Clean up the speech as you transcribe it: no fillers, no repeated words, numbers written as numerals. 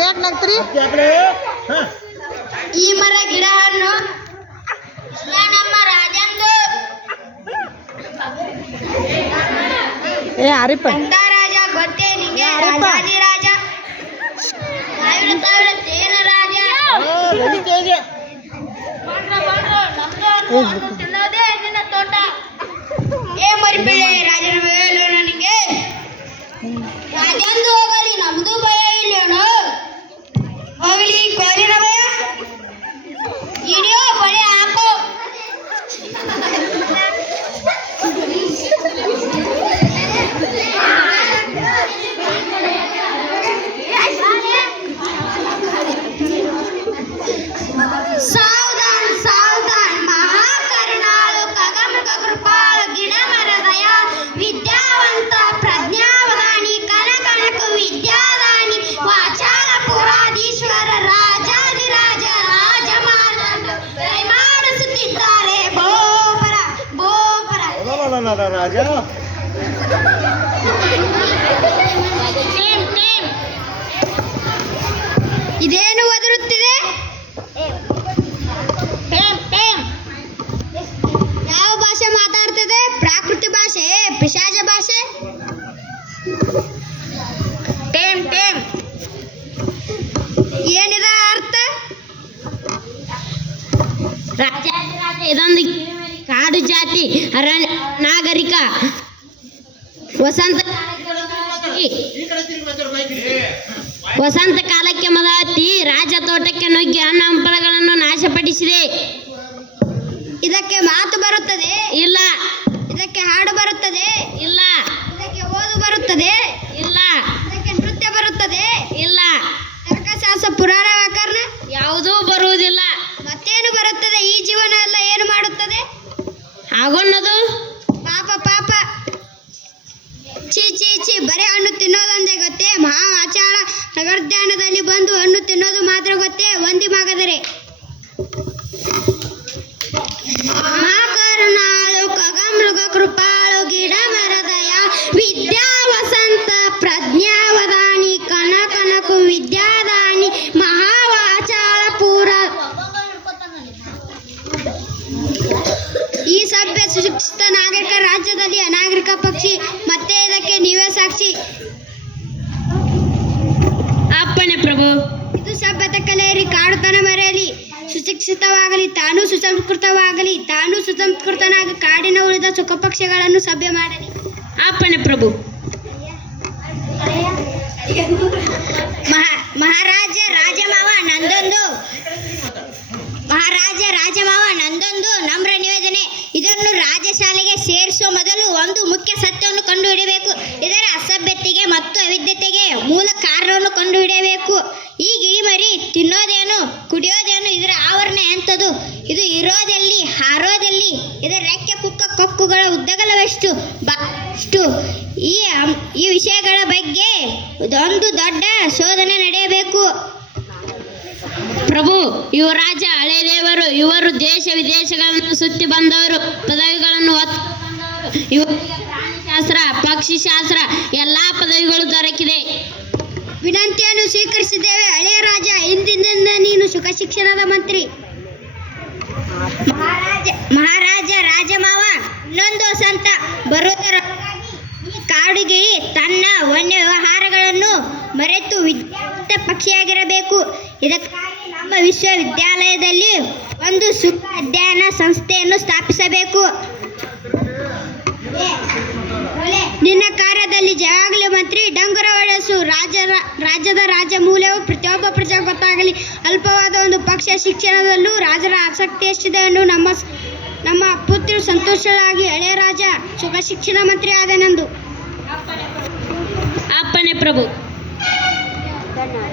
ನೀವ್ಯಾಕೆ ನಗ್ತೀರಿ? ಈ ಮರ ಗಿಡ ಹಣ್ಣು ನಮ್ಮ ರಾಜಂದು ಏ ಹರಿಪ್ಪ ಅಂತ ರಾಜ ಗೊತ್ತೇ ನಿಂಗೆ? ರಾಜಾದಿ ರಾಜ ಸಾವಿರ ಸಾವಿರ ತೇನ ರಾಜ ತಿನ್ನೋದೇ ನಿನ್ನ ತೋಟ. ಏ ಮರಿಬೇಳೆ ರಾಜನ ಬೇಲು ನನಗೆ ರಾಜಂದು ಹೋಗಲಿ ನಮ್ದು ಭಯ ಇಲ್ಲೇನು? ಹೋಗಲಿ ಕೋಲಿನ ಭಯ ಹಿಡಿಯೋ ಬಳೆ ಹಾಕೋ. ಸಾವಧಾನ್ ಸಾವಧಾನ್ ಮಹಾಕರುಣಾಳು ಕಗಮೃಗ ಕೃಪಾಳು ಗಿಡಮರದಯ ವಿದ್ಯಾವಂತ ಪ್ರಜ್ಞಾವಧಾನಿ ಕನಕನಕು ವಿದ್ಯಾದಾನಿ ವಾಚಾಳ ಪುರಾಧೀಶ್ವರ ರಾಜಾದಿರಾಜ ರಾಜಮಾರ್ಗ ದಯಮಾಡಿಸುತ್ತಿದ್ದಾರೆ ಬೋಪರ ಬೋಪರ ರಾಜ ಇದೇನು ಒದರುತ್ತಿದೆ? ಯಾವ ಭಾಷೆ ಮಾತಾಡ್ತಿದೆ? ಪ್ರಾಕೃತ ಭಾಷೆ, ಪಿಶಾಚ ಭಾಷೆ? ಏನಿದ ಅರ್ಥ? ಇದೊಂದು ಕಾಡು ಜಾತಿ ನಾಗರಿಕ ವಸಂತ ಕಾಲಕ್ಕೆ ಮೊದಲತ್ತಿ ರಾಜ ತೋಟಕ್ಕೆ ನುಗ್ಗಿ ಹಣ್ಣು ಹಂಪಲುಗಳನ್ನು ನಾಶಪಡಿಸಿದೆ. ಇದಕ್ಕೆ ಮಾತು ಬರುತ್ತದೆ? ಇಲ್ಲ. ಇದಕ್ಕೆ ಹಾಡು ಬರುತ್ತದೆ? ಇಲ್ಲ. ಇದಕ್ಕೆ ಓದು ಬರುತ್ತದೆ? ಇಲ್ಲ. ಇದಕ್ಕೆ ನೃತ್ಯ ಬರುತ್ತದೆ? ಇಲ್ಲ. ತರ್ಕಶಾಸ್ತ್ರ ಪುರಾಣ ವ್ಯಾಕರಣ ಯಾವುದೂ ಬರುವುದಿಲ್ಲ. ಮತ್ತೇನು ಬರುತ್ತದೆ? ಈ ಜೀವನ ಎಲ್ಲ ಏನು ಮಾಡುತ್ತದೆ? ಆಗೋಣ್ಣದು ಪಾಪ ಪಾಪ ಚೀ ಚೀ ಚೀ ಬರೀ ಹಣ್ಣು ತಿನ್ನೋದೊಂದೇ ಗೊತ್ತೇ? ಮಹಾ ಆಚಾಳ ನಗರೋದ್ಯಾನದಲ್ಲಿ ಬಂದು ಹಣ್ಣು ತಿನ್ನೋದು ಮಾತ್ರ ಗೊತ್ತೇ? ಒಂದಿ ಮಗದರೆ ಮಹಾಕರುಣಾಳು ಖಗಮೃಗ ಕೃಪಾಳು ಗಿಡ ಮರದಯ ವಿದ್ಯಾ ವಸಂತ ಪ್ರಜ್ಞಾವಧಾನಿ ಕನಕನಕು ವಿದ್ಯಾದಾನಿ ಮಹಾವಾಚಾಳ ಪೂರ. ಈ ಸಭ್ಯ ಸುಶಿಕ್ಷಿತ ನಾಗರಿಕ ರಾಜ್ಯದಲ್ಲಿ ಅನಾಗರಿಕ ಪಕ್ಷಿ ಮತ್ತೆ ಇದಕ್ಕೆ ನೀವೇ ಸಾಕ್ಷಿ. ಅಪ್ಪಣೆ ಪ್ರಭು. ಇದು ಸಭ್ಯತೆ ಕಲಿಯಲಿ, ಕಾಡುತನ ಮರೆಯಲಿ, ಸುಶಿಕ್ಷಿತವಾಗಲಿ, ತಾನೂ ಸುಸಂಸ್ಕೃತವಾಗಲಿ, ತಾನೂ ಸುಸಂಸ್ಕೃತನಾಗಿ ಕಾಡಿನ ಉಳಿದ ಸುಖ ಪಕ್ಷಿಗಳನ್ನು ಸಭ್ಯ ಮಾಡಲಿ. ಅಪ್ಪಣೆ ಪ್ರಭು. ಮಹಾರಾಜ ರಾಜಮಾವ ನಂದೊಂದು ಮಹಾರಾಜ ರಾಜಮಾವ ನಂದೊಂದು ನಮ್ರ ನಿವೇದನೆ. ಇದನ್ನು ರಾಜಶಾಲೆಗೆ ಸೇರಿಸುವ ಮೊದಲು ಒಂದು ಮುಖ್ಯ ಸತ್ಯವನ್ನು ಕಂಡುಹಿಡಿಯಬೇಕು. ಇದರ ಅಸಭ್ಯತೆಗೆ ಮತ್ತು ಅವಿದ್ಯತೆಗೆ ಮೂಲ ಕಾರಣವನ್ನು ಕಂಡುಹಿಡಿಯಬೇಕು. ಈ ಗಿಳಿಮರಿ ತಿನ್ನೋದೇನು, ಕುಡಿಯೋದೇನು, ಇದರ ಆವರಣ ಎಂಥದ್ದು, ಇದು ಇರೋದೆಲ್ಲಿ, ಹಾರೋದೆಲ್ಲಿ, ಇದರ ರೆಕ್ಕೆ ಪುಕ್ಕ ಕೊಕ್ಕುಗಳ ಉದ್ದಗಲವೆಷ್ಟು ಬಾಷ್ಟು, ಈ ವಿಷಯಗಳ ಬಗ್ಗೆ ಒಂದು ದೊಡ್ಡ ಶೋಧನೆ ನಡೆಯಬೇಕು. ಪ್ರಭು, ಇವರು ರಾಜ ಹಳೆ ದೇವರು. ಇವರು ದೇಶ ವಿದೇಶಗಳನ್ನು ಸುತ್ತಿ ಬಂದವರು, ಪದವಿಗಳನ್ನು ಹೊತ್ತು ಬಂದವರು. ಇವರಿಗೆ ಪ್ರಾಣಿಶಾಸ್ತ್ರ, ಪಕ್ಷಿಶಾಸ್ತ್ರ ಎಲ್ಲಾ ಪದವಿಗಳು ದೊರಕಿದೆ. ವಿನಂತಿಯನ್ನು ಸ್ವೀಕರಿಸಿದ್ದೇವೆ ಹಳೆಯ ರಾಜ. ಇಂದಿನಿಂದ ನೀನು ಸುಖ ಶಿಕ್ಷಣದ ಮಂತ್ರಿ. ಮಹಾರಾಜ ರಾಜಮಾವ ಇನ್ನೊಂದು ವಸಂತ ಬರುವುದರೊಳಗಾಗಿ ಈ ಕಾಡುಗಿಳಿ ತನ್ನ ವನ್ಯ ವ್ಯವಹಾರಗಳನ್ನು ಮರೆತು ವಿದ್ಯಾವಂತ ಪಕ್ಷಿಯಾಗಿರಬೇಕು. ಇದಕ್ಕಾಗಿ ನಮ್ಮ ವಿಶ್ವವಿದ್ಯಾಲಯದಲ್ಲಿ ಒಂದು ಸುಖ ಅಧ್ಯಯನ ಸಂಸ್ಥೆಯನ್ನು ಸ್ಥಾಪಿಸಬೇಕು. ನಿನ್ನ ಕಾರ್ಯದಲ್ಲಿ ಜಯವಾಗಲಿ ಮಂತ್ರಿ. ಡಂಗುರ ಹೊಡೆಸು. ರಾಜ್ಯದ ರಾಜ ಮೂಲವು ಪ್ರತಿಯೊಬ್ಬ ಪ್ರಜೆ ಗೊತ್ತಾಗಲಿ. ಅಲ್ಪವಾದ ಒಂದು ಪಕ್ಷ ಶಿಕ್ಷಣದಲ್ಲೂ ರಾಜರ ಆಸಕ್ತಿ ಎಷ್ಟಿದೆ ಎಂದು ನಮ್ಮ ಪುತ್ರಿ ಸಂತೋಷವಾಗಿ ಹಳೆಯ ರಾಜ ಸುಖ ಶಿಕ್ಷಣ ಮಂತ್ರಿ ಆದನೆಂದು. ಅಪ್ಪಣೆ ಪ್ರಭು. ಧನ್ಯವಾದ.